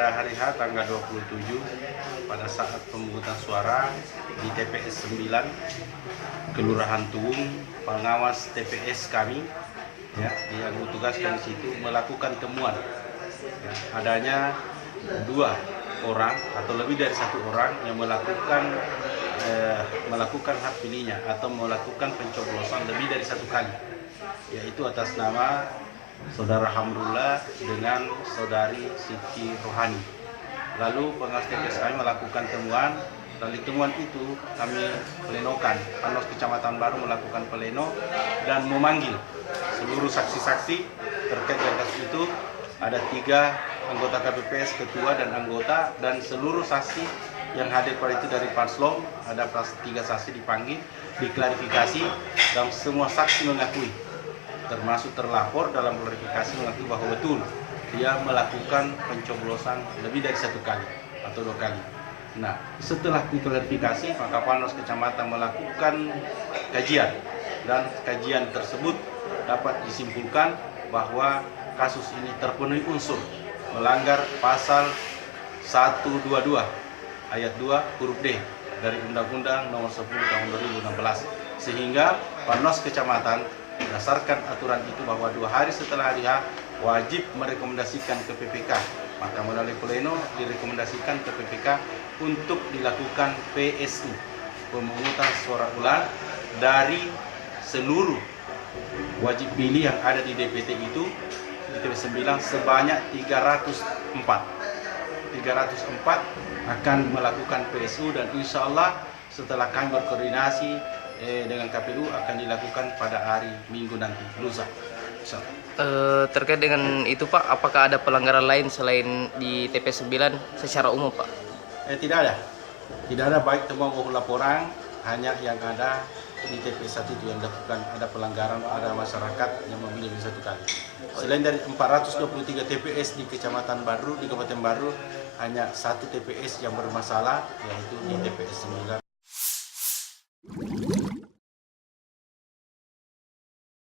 pada hari H tanggal 27 pada saat pemungutan suara di TPS 9 Kelurahan Tuwung, pengawas TPS kami yang ditugaskan di situ melakukan temuan adanya 2 orang atau lebih dari 1 orang yang melakukan hak pilihnya atau melakukan pencoblosan lebih dari 1 kali, yaitu atas nama Saudara Hamrullah dengan Saudari Siti Rohani. Lalu pengawas TPS kami melakukan temuan. Dari temuan itu kami plenokan, Panwas Kecamatan Baru melakukan pleno dan memanggil seluruh saksi-saksi terkait dengan kasus itu. Ada 3 anggota KPPS, ketua dan anggota, dan seluruh saksi yang hadir pada itu dari Panslom. Ada 3 saksi dipanggil, diklarifikasi, dan semua saksi mengakui, termasuk terlapor dalam klarifikasi mengakui bahwa betul dia melakukan pencoblosan lebih dari 1 kali atau 2 kali. Nah, setelah diklarifikasi, maka Panwas Kecamatan melakukan kajian, dan kajian tersebut dapat disimpulkan bahwa kasus ini terpenuhi unsur melanggar pasal 122 ayat 2 huruf D dari Undang-Undang Nomor 10 Tahun 2016, sehingga Panwas Kecamatan berdasarkan aturan itu bahwa 2 hari setelah hari H wajib merekomendasikan ke PPK. Maka melalui pleno direkomendasikan ke PPK untuk dilakukan PSU, pemungutan suara ulang dari seluruh wajib pilih yang ada di DPT itu, di TPS 9 sebanyak 304 akan melakukan PSU, dan insya Allah setelah kami berkoordinasi dengan KPU akan dilakukan pada hari Minggu nanti, lusa. Terkait dengan itu Pak, apakah ada pelanggaran lain selain di TPS 9 secara umum Pak? Tidak ada baik temuan maupun laporan, hanya yang ada di TPS 1 itu yang dilakukan ada pelanggaran, ada masyarakat yang memilih lebih 1 kali. Selain dari 423 TPS di Kecamatan Baru, di Kabupaten Baru, hanya 1 TPS yang bermasalah, yaitu di TPS 9.